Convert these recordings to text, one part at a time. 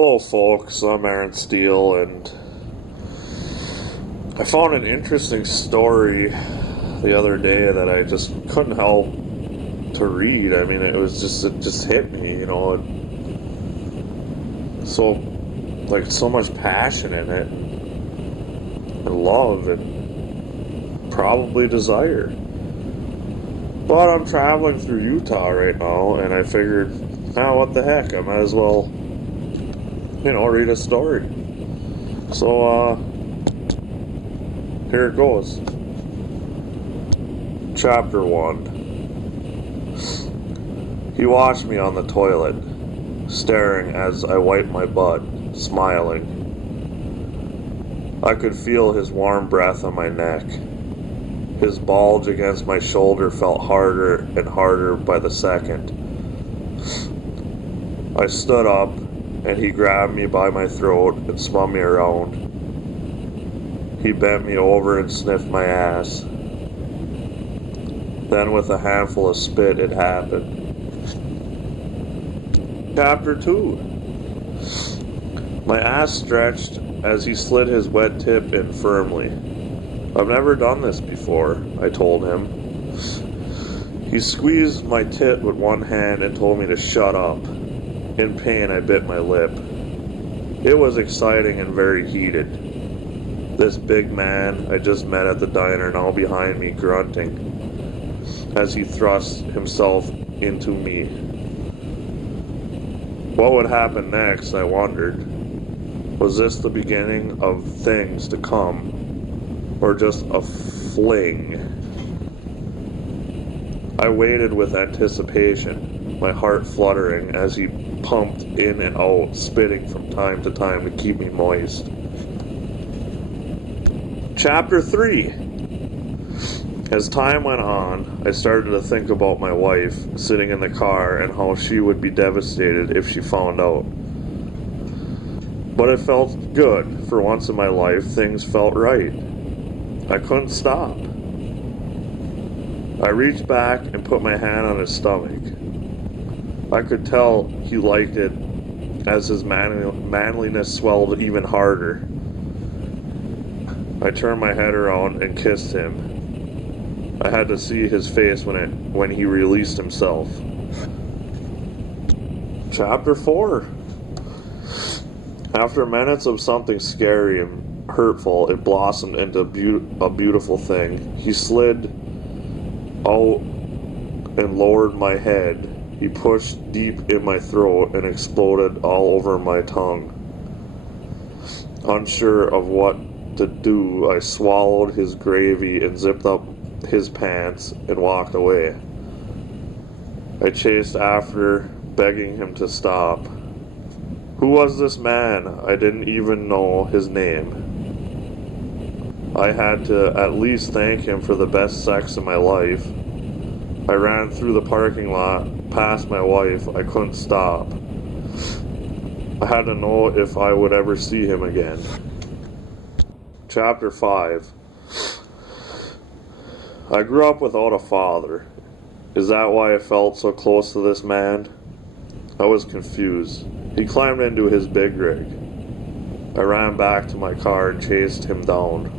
Hello folks, I'm Aaron Steele, and I found an interesting story the other day that I just couldn't help to read. I mean, it just hit me, so much passion in it, and love, and probably desire. But I'm traveling through Utah right now, and I figured, what the heck, I might as well, read a story. So, here it goes. Chapter 1. He watched me on the toilet, staring as I wiped my butt, smiling. I could feel his warm breath on my neck. His bulge against my shoulder felt harder and harder by the second. I stood up, and he grabbed me by my throat and spun me around. He bent me over and sniffed my ass. Then with a handful of spit, it happened. Chapter 2. My ass stretched as he slid his wet tip in firmly. I've never done this before, I told him. He squeezed my tit with one hand and told me to shut up. In pain, I bit my lip. It was exciting and very heated. This big man I just met at the diner now behind me grunting as he thrust himself into me. What would happen next, I wondered. Was this the beginning of things to come, or just a fling? I waited with anticipation, my heart fluttering as he pumped in and out, spitting from time to time to keep me moist. Chapter 3. As time went on, I started to think about my wife sitting in the car and how she would be devastated if she found out. But it felt good. For once in my life, things felt right. I couldn't stop. I reached back and put my hand on his stomach. I could tell he liked it as his manliness swelled even harder. I turned my head around and kissed him. I had to see his face when he released himself. Chapter 4. After minutes of something scary and hurtful, it blossomed into a beautiful thing. He slid out and lowered my head. He pushed deep in my throat and exploded all over my tongue. Unsure of what to do, I swallowed his gravy and zipped up his pants and walked away. I chased after, begging him to stop. Who was this man? I didn't even know his name. I had to at least thank him for the best sex in my life. I ran through the parking lot, past my wife. I couldn't stop. I had to know if I would ever see him again. Chapter 5. I grew up without a father. Is that why I felt so close to this man? I was confused. He climbed into his big rig. I ran back to my car and chased him down.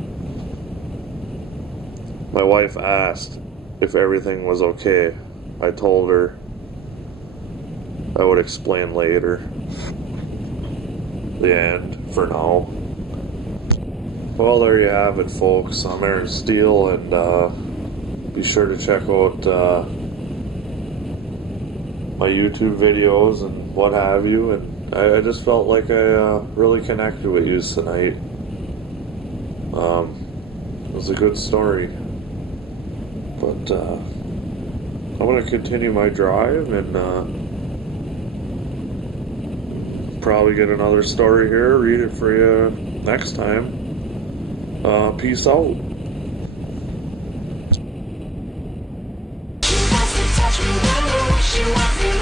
My wife asked if everything was okay. I told her I would explain later. The end, for now. Well, there you have it, folks. I'm Aaron Steele, and be sure to check out my YouTube videos and what have you. And I just felt like I really connected with you tonight. It was a good story. But I'm going to continue my drive and probably get another story here, read it for you next time. Peace out. She wants to touch me, she wants me.